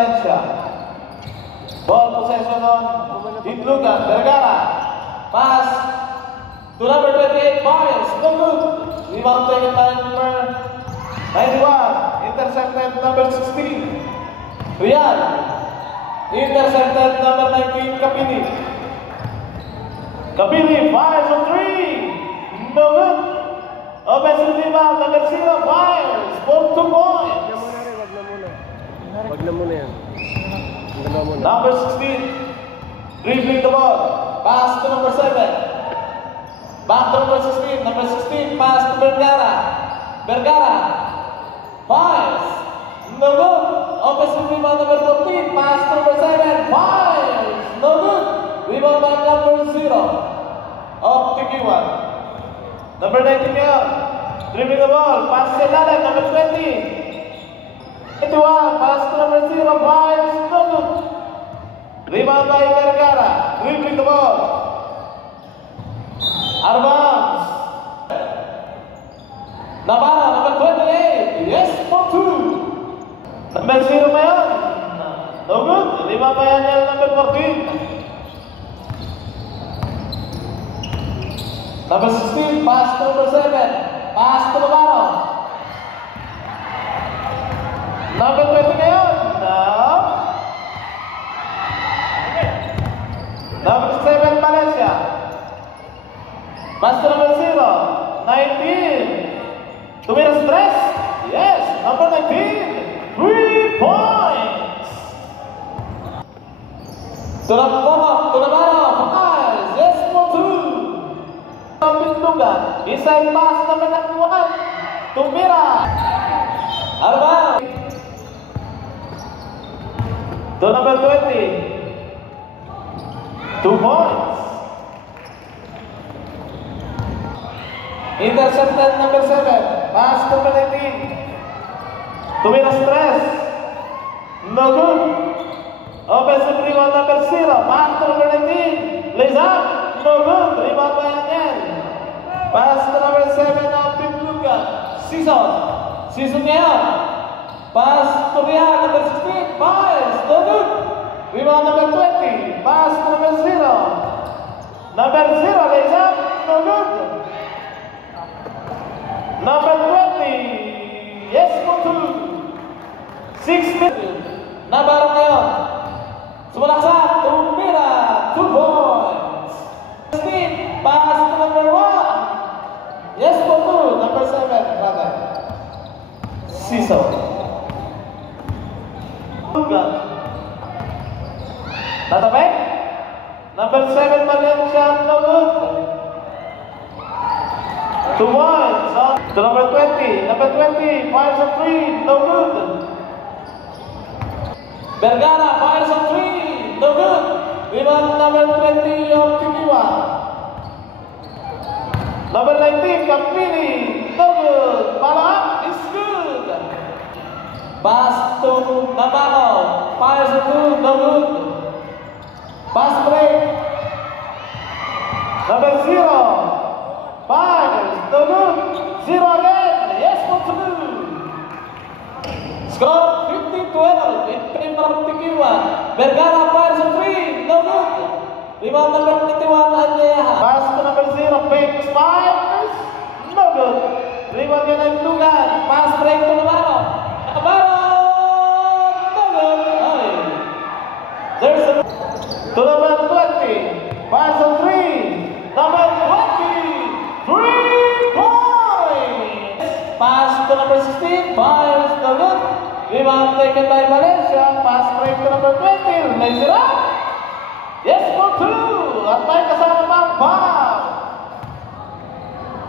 Ball possession on Hitlugan, Vergara. Pass to number 28, Myers. No good. Rebound taken by number 91. Intercepted number 16. Rian. Intercepted number 19, Kapini. Kapini fires on 3. No good. Offensive rebound, number 0, Myers. For 2 points. Wag na muna yan. Number 16, dribbling the ball. Pass to number 7. Back to number 16. Number 16, pass to Vergara. Vergara fires. No good. Offensive rebound number 14. Pass to number 7. Fires. No good. Rebound by number 0 of Tikiwan. Number 19 ngayon. Dribbling the ball. Pass to Lalan. Number 20. Ito pass to number 0, Myers, no good. Rebound by Vergara, dribbling the ball. Armans. Navarra, number 28, yes for 2. Number 0 na yan. No good. Rebound by Angel, number 14. Number 16, pass to number 7. Pass to Navarra. Number 20 ngayon. Number 7, Valencia. Pass to number 0. 19. Tumiras stress. Yes, number 19. 3 points. To Navarro. Pass. Yes, for 2. Bitlugan. Inside pass number 91. Tumira. Arba. To number 20. 2 points. Intercepted number 7. Pass to number 19. Tumira stress. No good. Offensive rebound number 0. Pass to number 19. Lays up. No good. Rebound by Angel. Pass to number 7 of Bitlugan. Season ngayon. Pass to Rian, number 16, Myers, no good. Rebound number 20, pass to number 0. Number 0, lays up, no good. Number 20, yes for 2. 6 minutes. Nabarang ngayon. Sumalaksak, tumira, 2 points. 16, pass to number 1. Yes for 2, number 7, brother. Season. Tatapik. Number 7, Valencia, no good. 2 points. To number 20. Number 20, fires on 3, no good. Vergara fires on 3, no good. Rebound number 20 of Tikiwan. Number 19, Kapini, no good. Follow up is good. Pass to Navarro, fires on 2, no good. Pass break. Number 0, fires, no good. 0 again, yes for 2. Score 15-12 in favor of Tikiwan. Vergara fires on 3, no good. Rebound number 21, Anyeha. Pass to number 0, Pix fires, no good. Rebound yan ang Lugan. Pass break to Navarro. Navarro, no good. There's a to number 20, pass on 3, number 20, 3 points. Pass to number 16, fires, no good. Rebound taken by Valencia, pass break to number 20, lays it up. Yes for 2, at may kasama pang foul.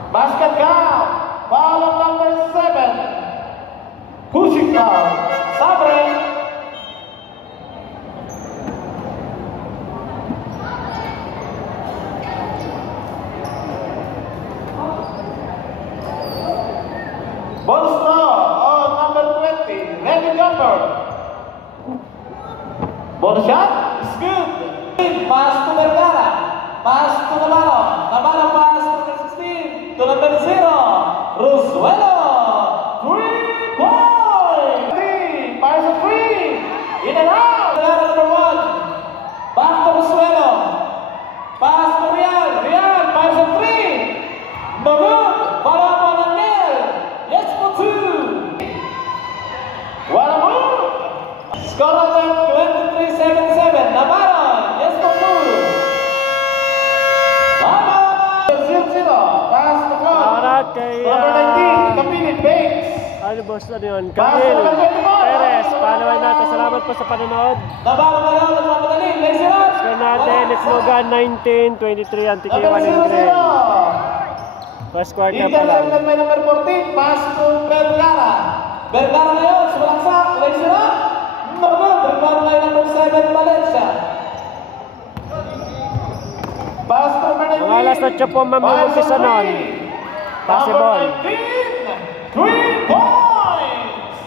Basket count, foul of number 7. Pushing foul, Sabre. Bonus on number 20, Reggie Jumper. Bonus shot is good. Pass to Vergara. Pass to Navarro. Navarro pass to number 16. To number 0. Rosuelo. 3 points. 3. Fires a 3. In a Score natin 23-77. Navarro. Yes po po. Tama. 0-0. Pass to goal. Shoutout kay Number 19. Kapili. Bakes. ano boss na yun? Pass Camille to goal. Perez. Panawan natin. Salamat po sa panonood. Navarro na lang. Nagmamadali. Next zero. Score natin. Itlogan 19-23. Antikiwa Number ng Green. 0-0. First quarter pa lang. Intercepted by number 14. Pass to Vergara. Vergara ngayon. Sumalaksak. Next zero. Rebound by number 7. Valencia. Pass to number 19. Mga alas 8 po mamumumpisa nun. Possible. 3 points!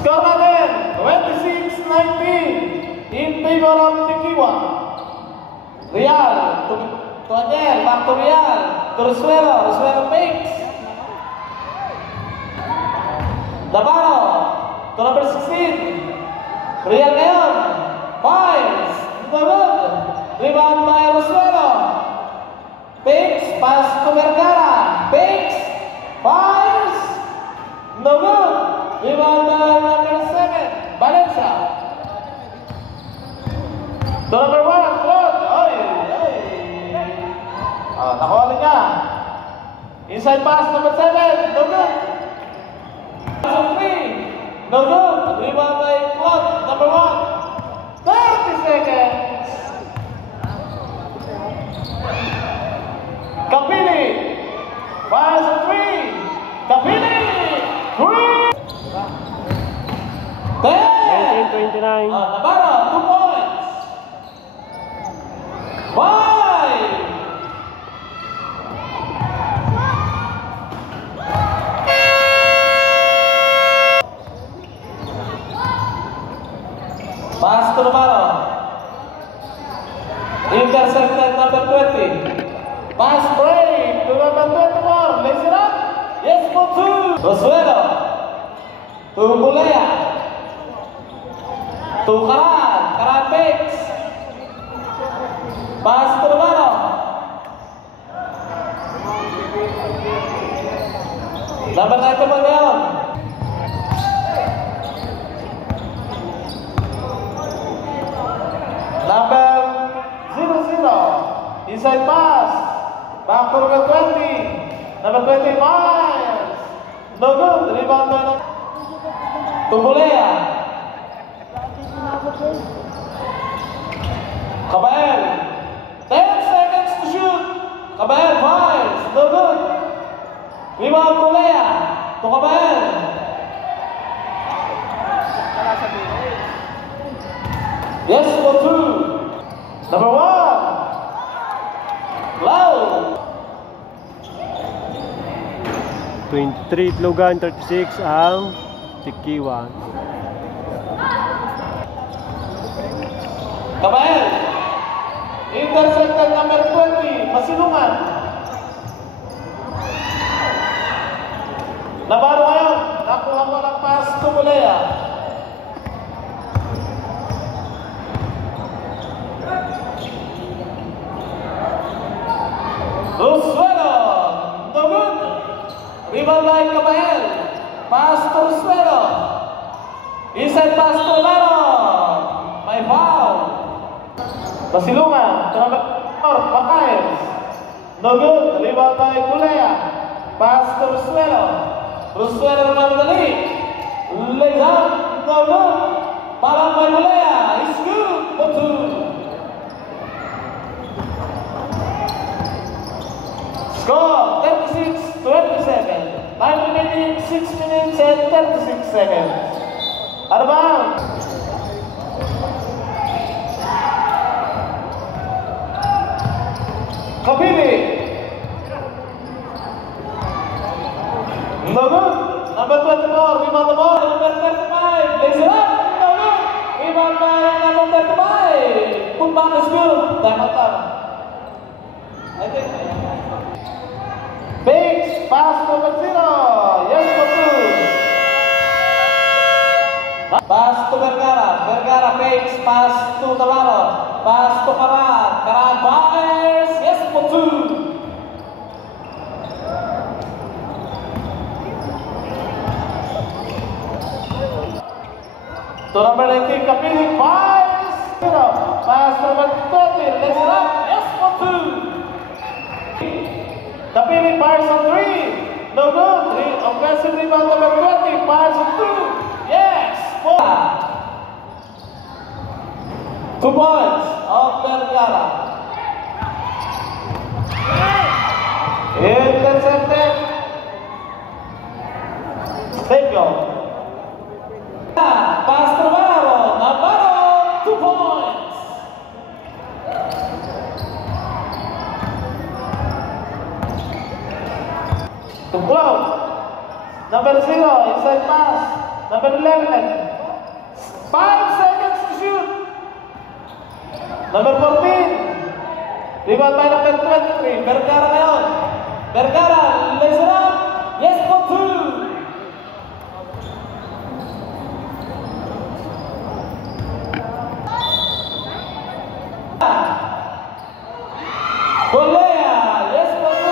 Score natin, 26-19 in favor of Tequiwa. Real, to Aniel, back to Real, to Rosuelo, Rosuelo fakes. Navarro, to number 16. Real ngayon, fires, no good. Rebound by Rosuelo. Fakes, pass to Vergara. Fakes, fires, no good. Rebound by number 7, Valencia. To number 1, good. Oy, oy. Nakuha niya. Inside pass, number 7, no good. Pass 3, no good. Rebound by Claude, number 1. 30 seconds. Kapili, fires a 3. Kapili, 3. 10. 19-29. Navarro, 2 points. 5. Pass to Navarro. Intercepted number 20. Pass break to number 24. Lays it up. Yes for 2. Rosuelo. To Bulaya. To Karan. Karan fakes. Pass to Navarro. Number 91 ngayon. Number 0-0. Inside pass. Back to number 20. Number 20 Miles. No good. Rebound by number Tumbulea. Kabael. 10 seconds to shoot. Kabael fires. No good. Rebound Tumbulea. To Kabael. Yes for 2. Number 1. Loud. 23 Itlogan, 36 ang Tequiwa. Kabael. Intercepted number 20. Masilungan. Navarro ngayon. Nakuha mo ng pass to Bulea. Rosuelo. No good. Rebound by Kabael. Pass to Rosuelo. Inside pass to Navarro. May foul. Masilungan. Number 4. Bacaes. No good. Rebound by Bulea. Pass to Rosuelo. Rosuelo nagmamadali. Lays up. No good. Parang by Bulea. It's good. For 2. Score 36-27. Time remaining 6 minutes and 36 seconds. Out of bounds. Kapili. No good. Number 24. Rebound the ball. Number 35. Lays it up. No good. Rebound by number 35. Put back is good. Time out. I think. Fakes, pass number 0. Yes for 2. Pass to Vergara. Vergara fakes, pass to Navarro. Pass to Karan. Karan fires. Yes for 2. To number 19, Kapili, 5-0. Pass to number 20, lays it up. Yes, for 2. Kapili fires on 3. No good. Offensive rebound number 20, fires on 2. Yes, 4. 2 points of Vergara. Intercepted. Stego. Pass to Navarro. 2 points. To Cloud. Number 0, inside pass. Number 11. 5 seconds to shoot. Number 14. Rebound by number 23. Vergara ngayon. Vergara, lays it up. Yes, for 2. Bolea, yes, for 2.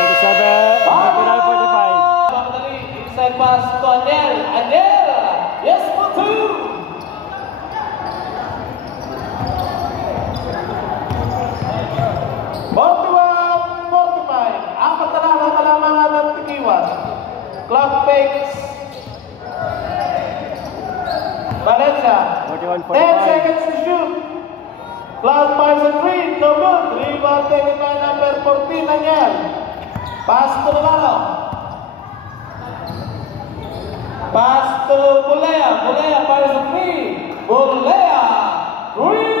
37, 49-45. Papadali, inside pass to Anel. Anel, yes, for 2. Clock fakes. Valencia. 41-45. 10 seconds to shoot. Cloud fires a 3. No good. Rebound taken by number 14, Daniel. Pass to Navarro. Pass to Bolea. Bolea fires a 3. Bolea. 3.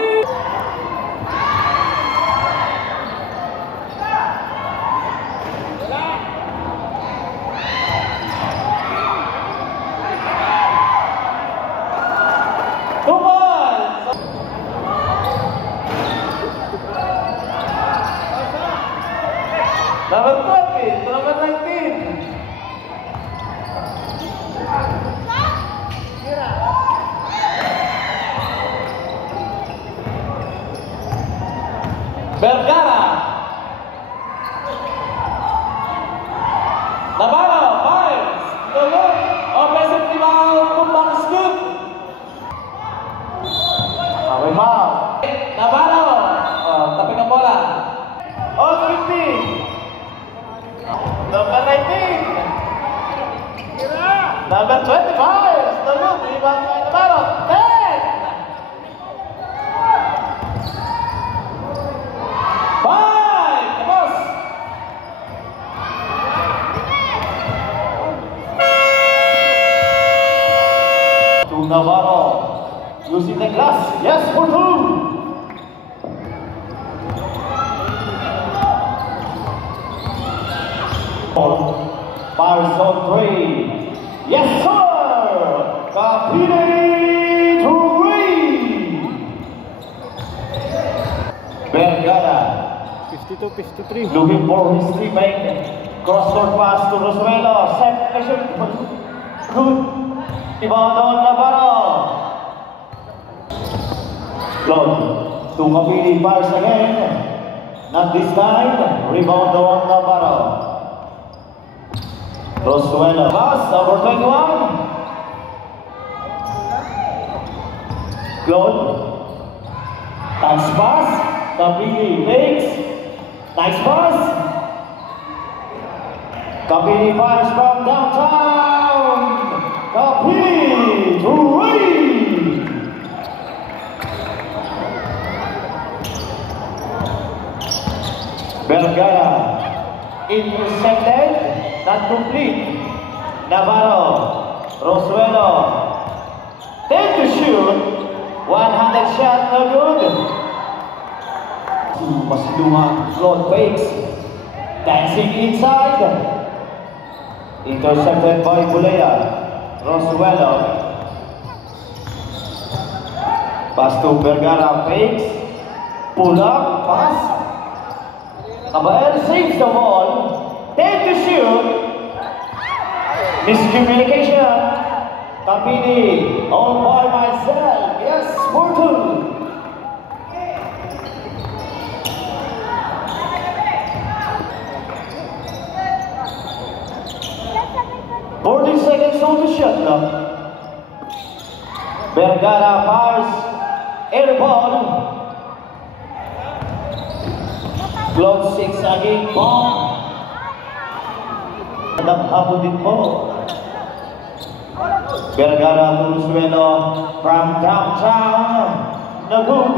Number 20 to number 19. Vergara. Navarro fires. No good. Offensive rebound. Putback is good. Okay, foul. Navarro. Tapi ng bola. All 15. Number 19. Number 25. No good. Rebound by Navarro. 10. 5. Tapos. To Navarro. Using the glass. Yes, for 2. Fires on 3. Yes, sir! Kapili to 3. Vergara. 52-53. Looking for his teammate. Cross-court pass to Rosuelo. Separation. Good. Rebound on Navarro. Claude. To Kapili. Fires again. Not this time. Rebound on Navarro. Rosuelo. Pass. Number 21. Claude. Touch pass. Kapili fakes. Nice pass. Kapili fires from downtown. Kapili to 3. Vergara intercepted, not complete. Navarro, Rosuelo, take the shoot. 100 shot, no good. Masilungan, Claude fakes, dancing inside. Intercepted by Bolea. Rosuelo. Pass to Vergara, fakes, pull up, pass. Abael saves the ball. Take the shoot. Miscommunication. Kapili, all by myself. Yes, for 2. 40 seconds on the shot clock. Vergara fires air ball. Close 6 again ball. Naghabol din po. Vergara to Suelo from downtown. No good.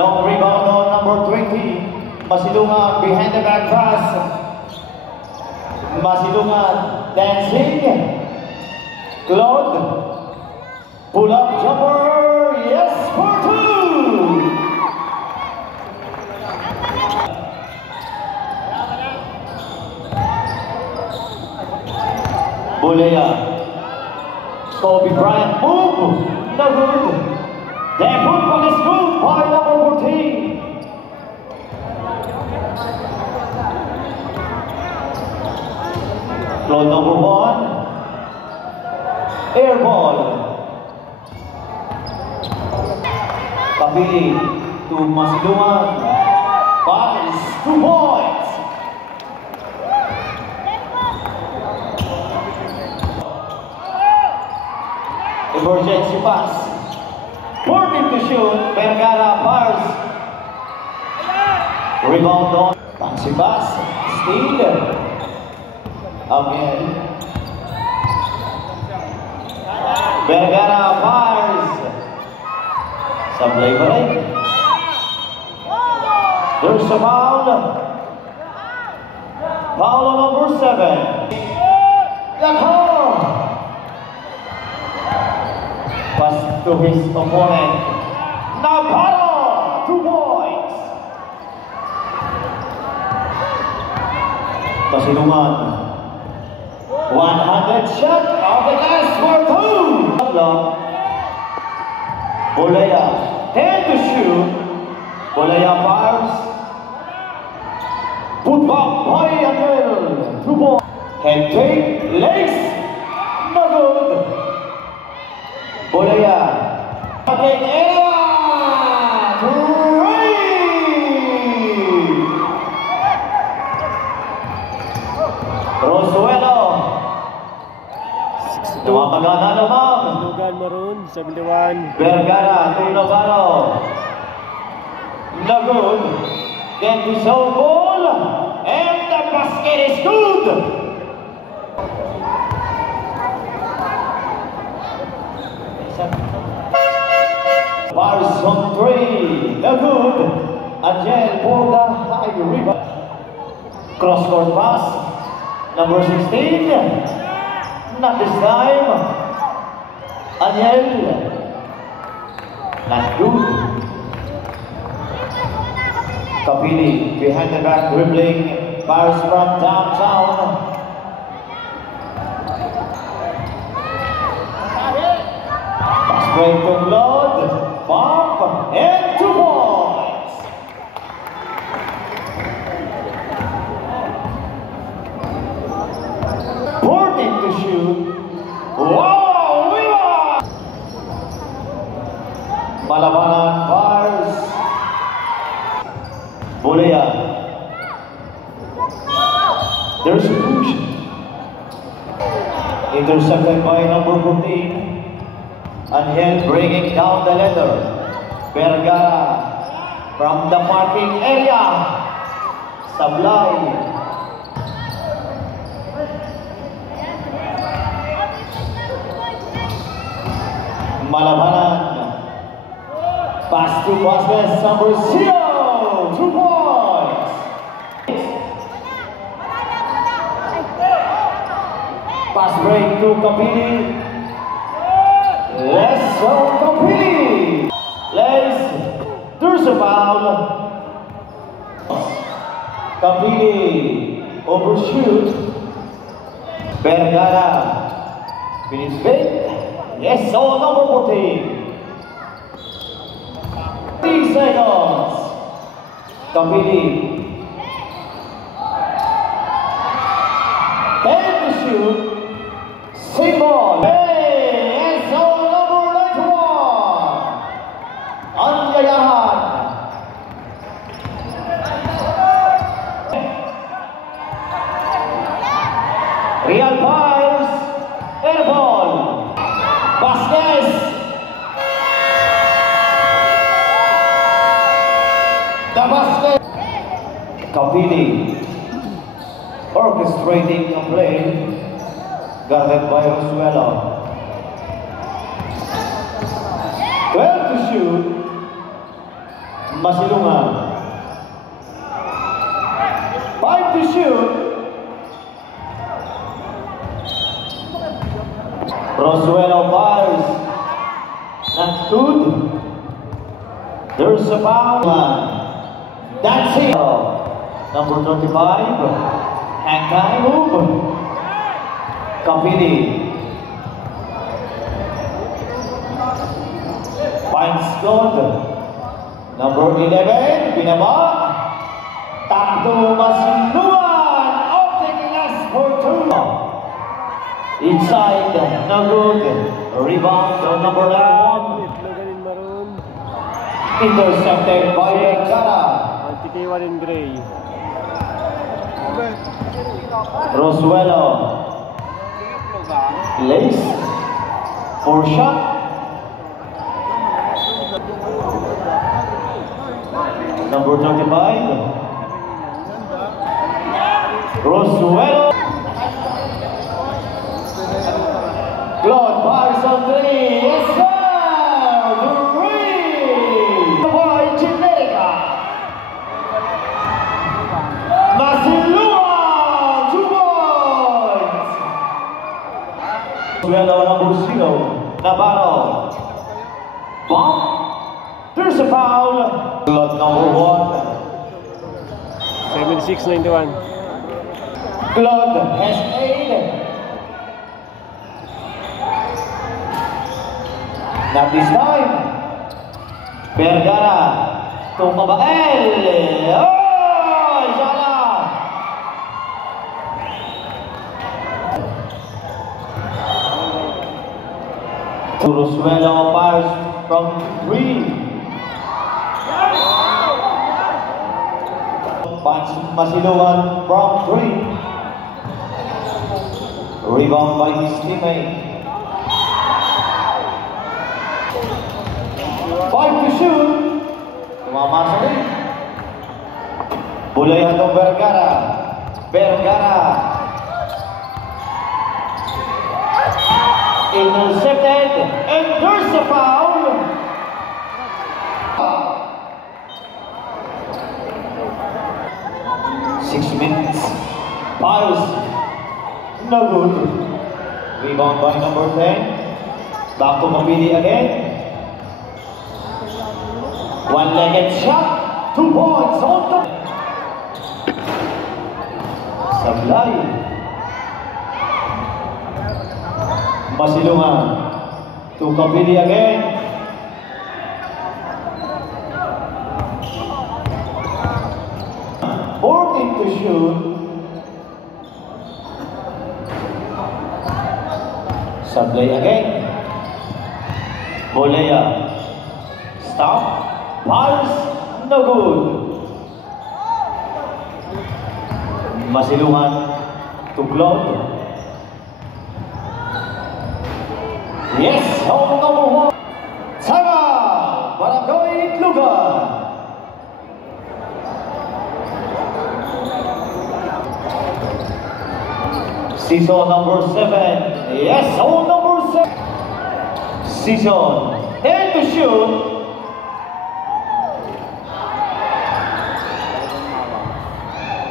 Long rebound on number 20. Masilungan behind the back pass. Masilungan dancing. Claude. Pull up jumper. Yes, for 2. Bulea. Kobe Bryant move. No good. Their football is good by number 14. Flow number 1. Air ball. Kapili to Masilungan. Buys 2 points. Emergency pass. 14 to shoot. Vergara fires. Rebound on. Fancy pass. Steal. Again. Vergara fires. Sablay balik. There's a foul. Foul on number 7. Yakov. Pass to his opponent. Navarro, 2 points. Masilungan. 100 shot of the last for 2. Bulea, 10 to shoot. Bulea fires. Put back by Angel, 2 points. Head fake, legs, no good. Bulea. Again, area. 3. Rosuelo. Nawapagana naman. Lugan Maroon, 71. Vergara to Navarro. No good. Then to zone ball. And the basket is good. Bars on 3. No good. Angel for the high rebound. Cross court pass. Number 16. Not this time. Angel. Not good. Kapili behind the back dribbling. Bars from downtown. Pass break to Claude. Bump and 2 points. Porting to shoot. Wow, we won! Malabanan fires. Bulea. There's a push. Intercepted by number 14. Angel bringing down the letter. Vergara from the marking area. Sablay. Malabanan. Pass to Vasquez, number 0. 2 points. Pass break to Kapili. Let's go Kapili. There's a foul. Kapili overshoot. Vergara. Finish big. Yes, so number 14. 3 seconds. Kapili. 10 to shoot. Same ball. Hey, and so number 91. Anjayahan. Real Pires. Air ball. Vasquez. Capini orchestrating a play guarded by Rosuelo. 12 to shoot. Masilungan. 5 to shoot. Rosuelo fires. Not good. There's a foul. That's it. Number 25. Hang time move. Capini. Finds goal. Number 11. Binaba. Takto Masilungan. Opting last for 2. Inside. No good. Rebound on number 91. Intercepted by Vergara. Anti-K1 in gray. Rosuelo. Lace. For shot. Number 25. Rosuelo. Claude fires on 3. Yes, sir! Masilungan, 2 points. Rosuelo number 0, Navarro. Bomb. There's a foul. Lot number 1. 76-91. Claude has 8. Not this time. Vergara to Mabael. Oh, Isala. To Rosuelo fires from 3. Masilungan from 3. Rebound by his teammate. 5 to shoot. Tumama sa rin. Bulayan ng Vergara. Vergara. Intercepted. And there's a foul. 6 minutes. Fouls. No good. Rebound by number 10. Back to Capini again. One-legged shot. 2 points on top. Sablay. Masilungan. To Capini again. To shoot. Sablay again. Bolea. Stop. Fouls. No good. Masilungan to Claude. Yes, home number 1. Tama. Barangay Itlogan. Season number 7. Yes, home number 7. Season. 10 to shoot.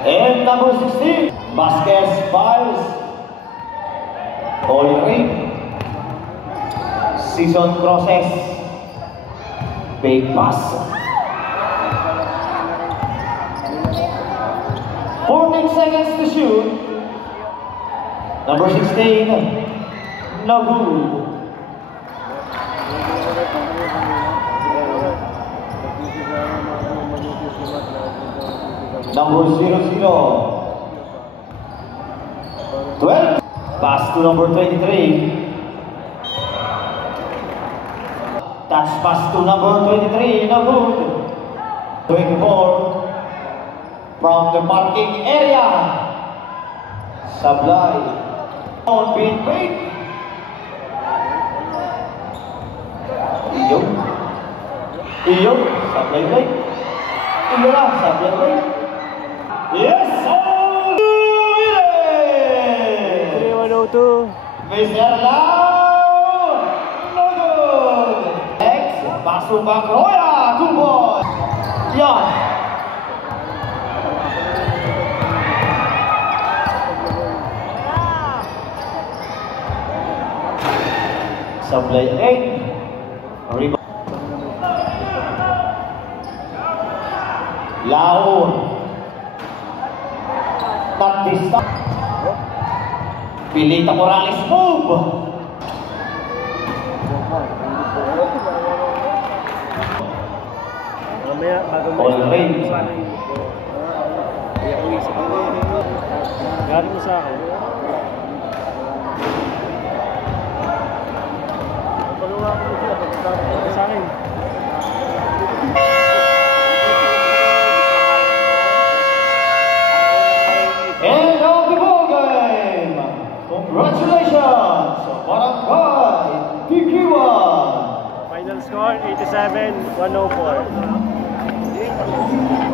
And number 16. Vasquez fires. All ring. Season crosses. Big pass. 14 seconds to shoot. Number 16, no good. Number 00. 12. Pass to number 23. Touch pass to number 23, no good. 24. From the parking area. Sablay. On being paid. Iyo. Sablay. Iyo lang, sablay. 2. Mr. Lau! No good! Next, Masubak Roya, 2 points. Yan. Sablay 8. Rebound. Lau. Tatista. Pilita Morales move. Mamaya, bago All range. Gari mo sa akin. Sa akin. End of the ball game. Congratulations, Barangay Tikiwan. Final score 87-104.